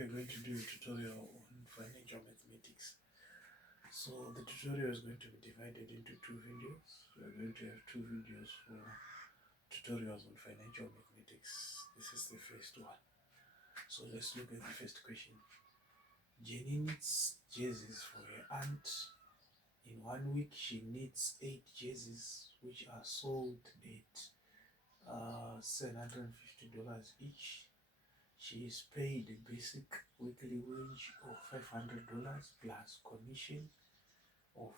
We're going to do a tutorial on financial mathematics. So the tutorial is going to be divided into two videos. We're going to have two videos for tutorials on financial mathematics. This is the first one. So let's look at the first question. Jenny knits jerseys for her aunt. In 1 week, she knits 8 jerseys, which are sold at $750 each. She is paid a basic weekly wage of $500 plus commission of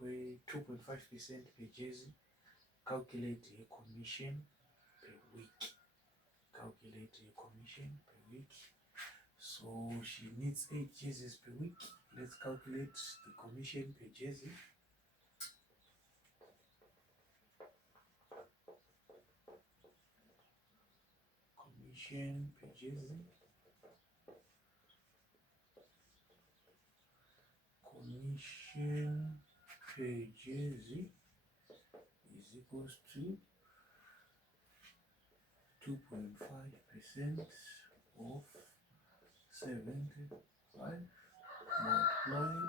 2.5% per jersey. Calculate a commission per week. Calculate a commission per week. So she needs 8 jerseys per week. Let's calculate the commission per jersey. Commission per jersey. Commission per jersey is equals to 2.5% of 75 multiplied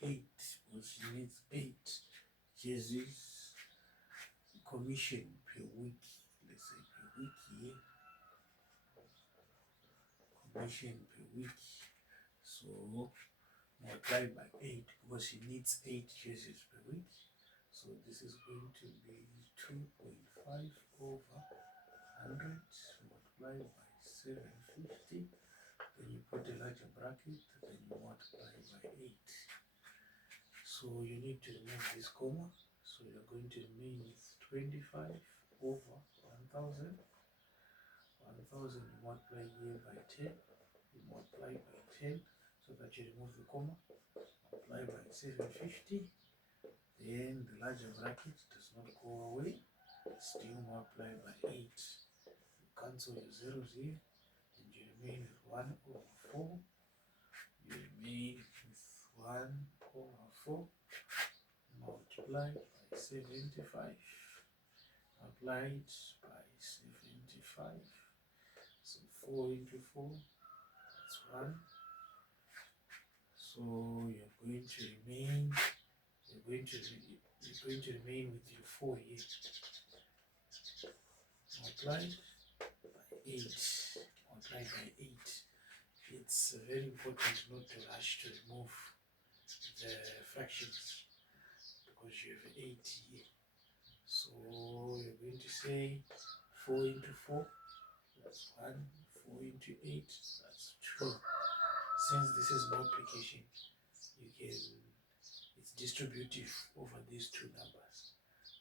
by 8, which needs 8 jerseys. Commission per week, let's say per week here. Commission per week. So multiplied by 8 because she needs 8 jerseys per week. So this is going to be 2.5 over 100 multiplied by 750. Then you put a larger bracket, then you multiply by 8. So you need to remove this comma. So you're going to remain with 25 over 1000. 1000 you multiply here by 10. You multiply by 10 so that you remove the comma. Multiply by 750. Then the larger bracket does not go away. Still multiply by 8. You cancel your zeros here. And you remain with 1 over 4. You remain with 1 over 4 multiplied by 75. Multiplied by 75. So 4 into 4, that's 1. So you're going to remain with your 4 here. Multiplied by 8. Multiplied by 8. It's very important not to rush to remove the fractions because you have 8 here. So you're going to say 4 into 4, that's 1. 4 into 8, that's 2. Since this is multiplication, it's distributive over these two numbers.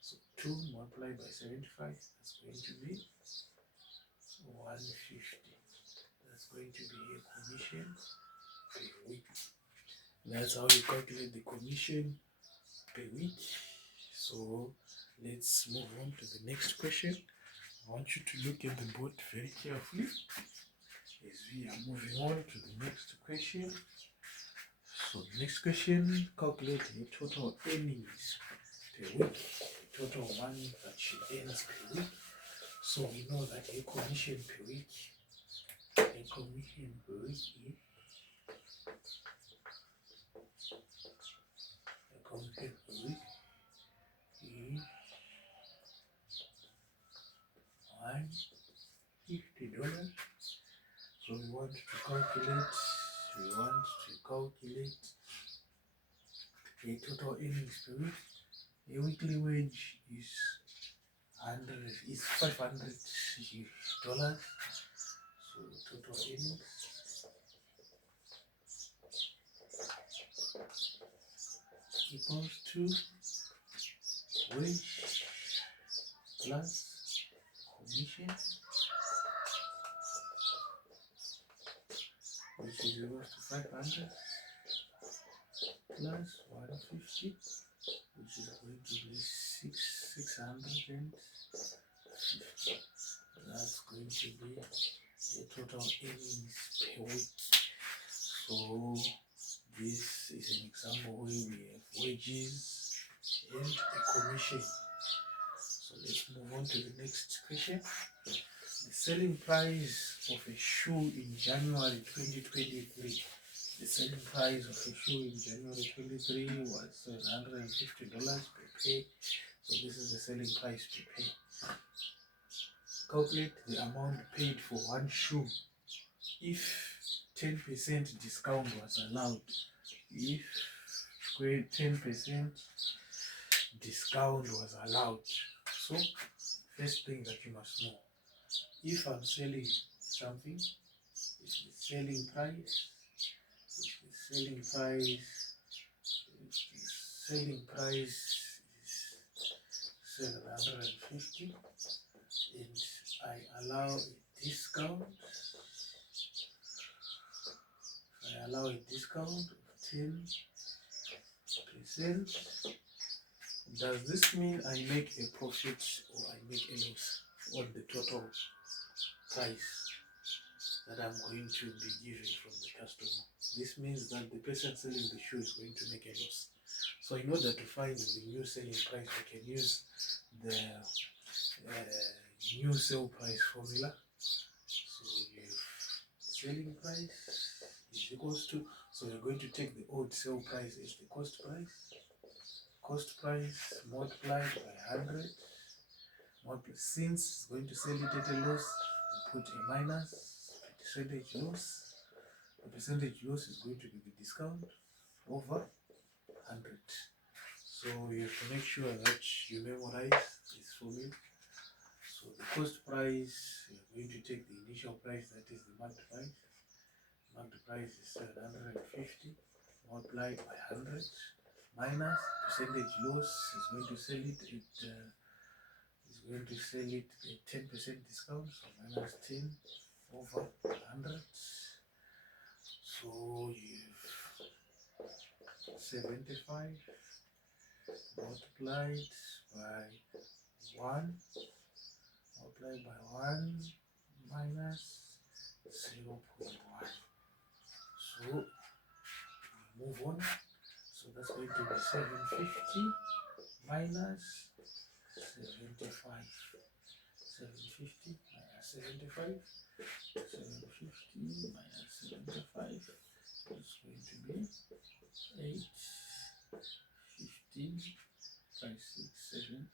So 2 multiplied by 75, that's going to be 150. That's going to be a commission per week. That's how you calculate the commission per week. So let's move on to the next question. I want you to look at the board very carefully as we are moving on to the next question. So the next question, calculate the total earnings per week, the total money that she earns per week. So we know that a commission per week is a commission per week is 150 $. So we want to calculate a total earnings per week. A weekly wage is $500. So total earnings equals to wage plus commission, which is equal to 500 plus 150, which is going to be 650. That's going to be the total earnings per week. So this is an example where we have wages and a commission. So let's move on to the next question. The selling price of a shoe in January 2023. The selling price of a shoe in January 23 was $750 per pair. So this is the selling price per pair. Calculate the amount paid for one shoe if 10% discount was allowed. If 10% discount was allowed. So first thing that you must know, if I'm selling something, if the selling price is 750 and I allow a discount of 10%, does this mean I make a profit or I make a loss on the total price that I'm going to be given from the customer? This means that the person selling the shoe is going to make a loss. So in order to find the new selling price, we can use the new sale price formula. So you have selling price is equals to, so you're going to take the old sale price as the cost price multiplied by 100. Since it's going to sell it at a loss, put a minus percentage loss. The percentage loss is going to be the discount over 100. So you have to make sure that you memorize this formula. So the cost price, you're going to take the initial price, that is the marked price. Marked price is 750 multiplied by 100 minus percentage loss is going to sell it at 10% discount, so minus 10 over 100. So you have 75 multiplied by 1 minus 0.1. So we move on. So that's going to be 750 minus 75. 750 minus 75. 750 minus 75 is going to be 8, 15, 5, 6, 7,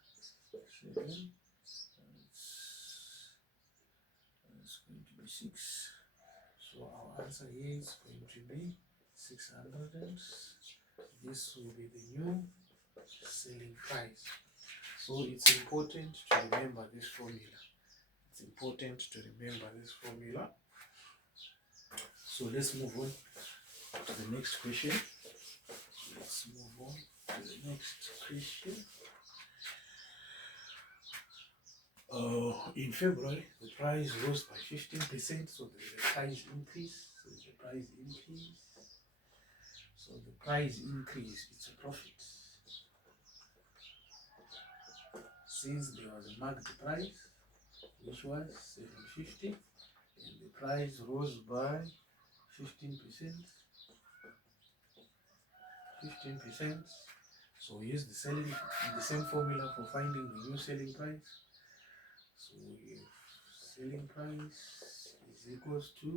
7. It's going to be 6. So our answer here is going to be 600. This will be the new selling price. So it's important to remember this formula. So let's move on to the next question. In February, the price rose by 15%, so there is a price increase. So the price increase, it's a profit. Since there was a marked price, which was 750, and the price rose by 15%. So we use the same formula for finding the new selling price. So if selling price is equals to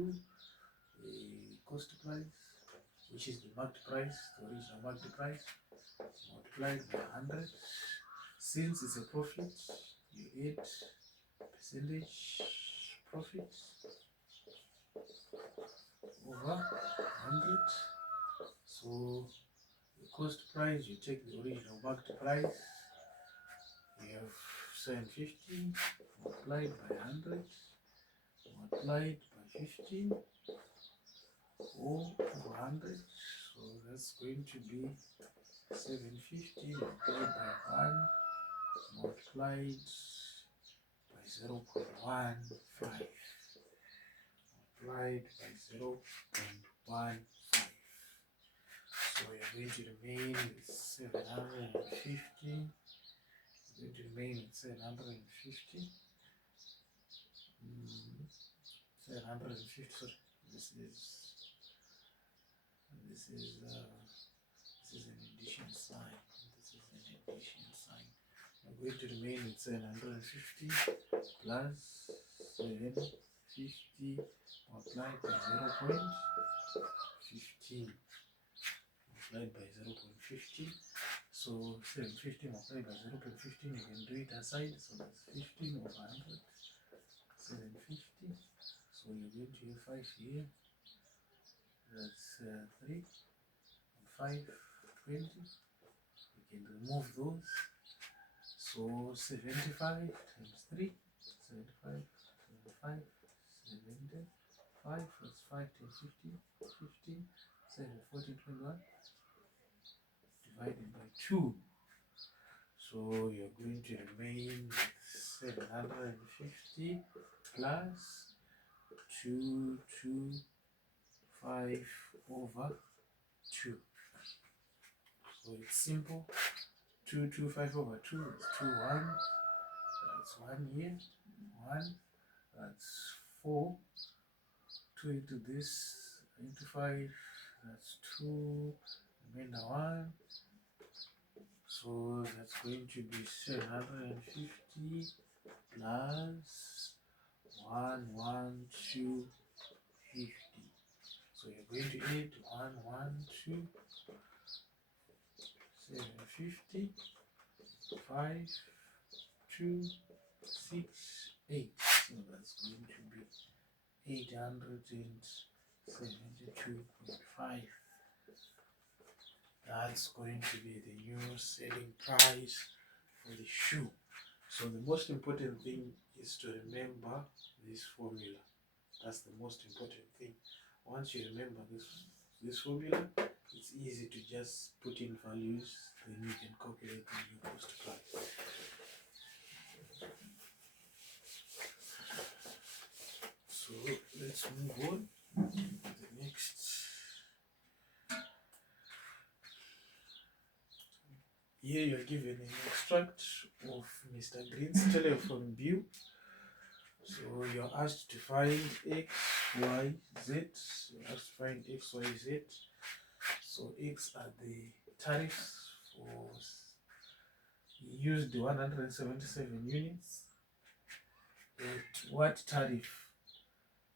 the cost price, which is the marked price, the original marked price, multiplied by 100. Since it's a profit, you add percentage profit over 100. So the cost price, you take the original marked price, you have 750 multiplied by 100 multiplied by 15 over 100. So that's going to be 750 multiplied by 1 multiplied by 0.15 multiplied by 0.15. So we are going to remain with 750. Going to remain with 750. 750. Sorry, this is an addition sign. I'm going to remain with 750 plus 750 50 multiplied by 0.15 multiplied by 0.15. So 750 multiplied by 0.15, you can do it aside. So that's 15 over 100, 750. So you're going to have 5 here. That's 3 and 5, 20. You can remove those. So 75 times 3, 75, 75, 75, that's 5, 10, 15, 15, 7, 14, 21, divided by 2. So you're going to remain with 750 plus 225 over 2. So it's simple. 225 over 2 is 2 1. That's 1 here. 1. That's 4. 2 into this. Into 5. That's 2. Remainder 1. So that's going to be 750 plus 11250. So you're going to add 112, 750, 5, 2, 6, 8. So that's going to be 872.5. That's going to be the new selling price for the shoe. So the most important thing is to remember this formula. That's the most important thing. Once you remember this formula, it's easy to just put in values, then you can calculate the new cost price. So let's move on to the next. Here you're given an extract of Mr. Green's telephone bill. So you're asked to find X, Y, Z. You're asked to find X, Y, Z. So X are the tariffs for, he used 177 units. At what tariff?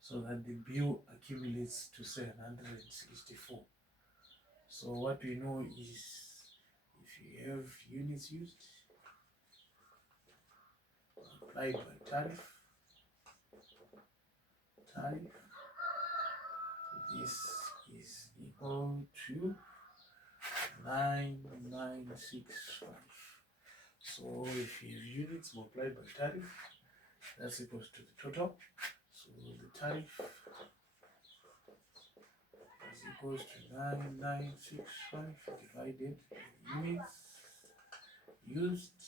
So that the bill accumulates to 764. So what we know is, if you have units used, multiplied by tariff, this is equal to 9965. So if you have units multiplied by tariff, that's equals to the total. So the tariff is equals to 9965 divided by units used.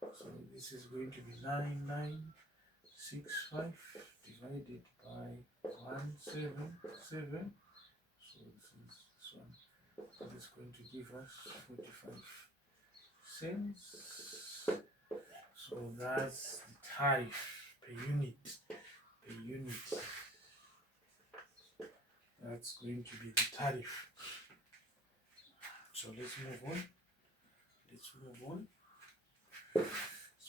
So this is going to be 9965 divided by 177. So this is this one. So this is going to give us 45 cents. So that's the tariff per unit. That's going to be the tariff. So let's move on. It's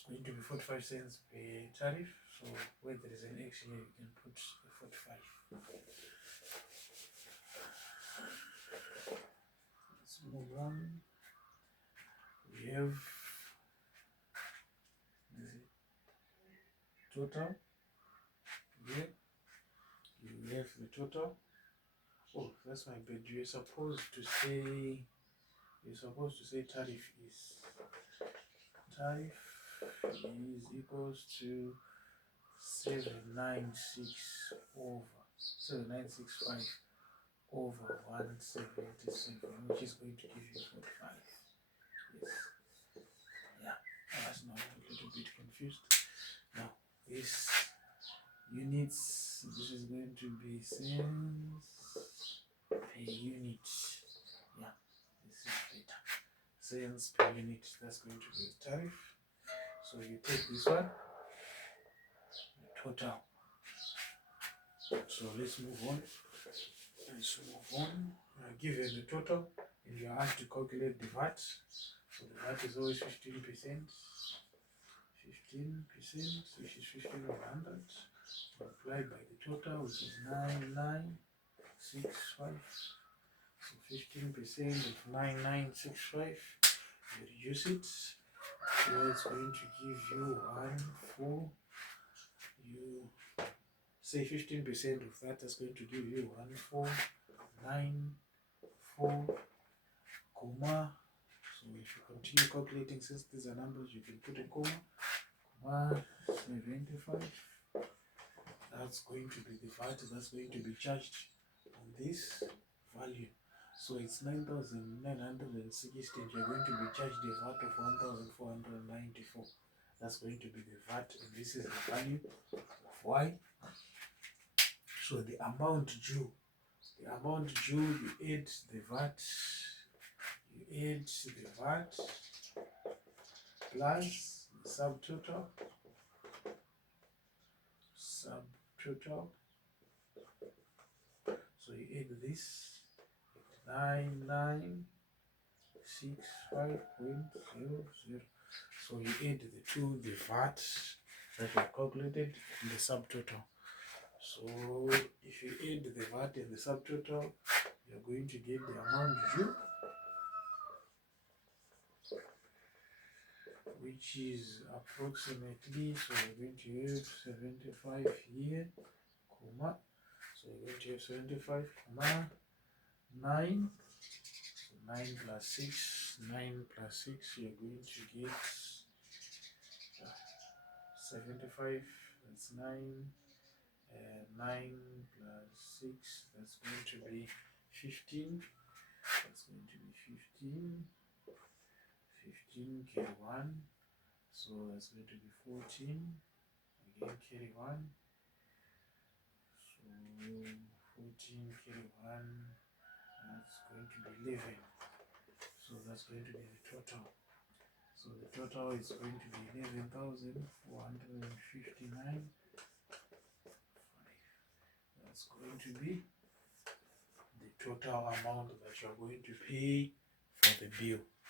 going to be 45 cents per tariff. So where there is an X here, you can put a 45. Let's move on. We have the total here. You have the total. Oh, that's my bad. You're supposed to say tariff is equals to 7965 over 177, which is going to give you 45. Yes. Yeah, I was now a little bit confused. Now, this units, this is going to be cents per unit. Yeah, this is better. Cents per unit, that's going to be the tariff. So you take this one, the total. So let's move on. Given the total, and you are asked to calculate the VAT. So the VAT is always 15%. 15%, which is 15 over 100. multiplied by the total, which is 9965. So 15% of 9965, you reduce it, so it's going to give you 1 4. You say 15% of that is going to give you 1494, comma. So if you continue calculating, since these are numbers, you can put a comma, 75. That's going to be the VAT that's going to be charged on this value. So it's 9,960. You're going to be charged a VAT of 1,494. That's going to be the VAT, and this is the value of Y. So the amount due, you add the VAT, plus the subtotal. So you add this 9965.00. So you add the VAT that you calculated in the subtotal. So if you add the VAT and the subtotal, you're going to get the amount due, which is approximately, so we're going to have 75 here, comma. So you're going to have 75, comma, 9. So 9 plus 6, you're going to get 75, that's 9. 9 plus 6, that's going to be 15. That's going to be 15 carry 1. So that's going to be 14. Again, carry 1. So 14 carry 1. That's going to be 11. So that's going to be the total. So the total is going to be 11,459. That's going to be the total amount that you're going to pay for the bill.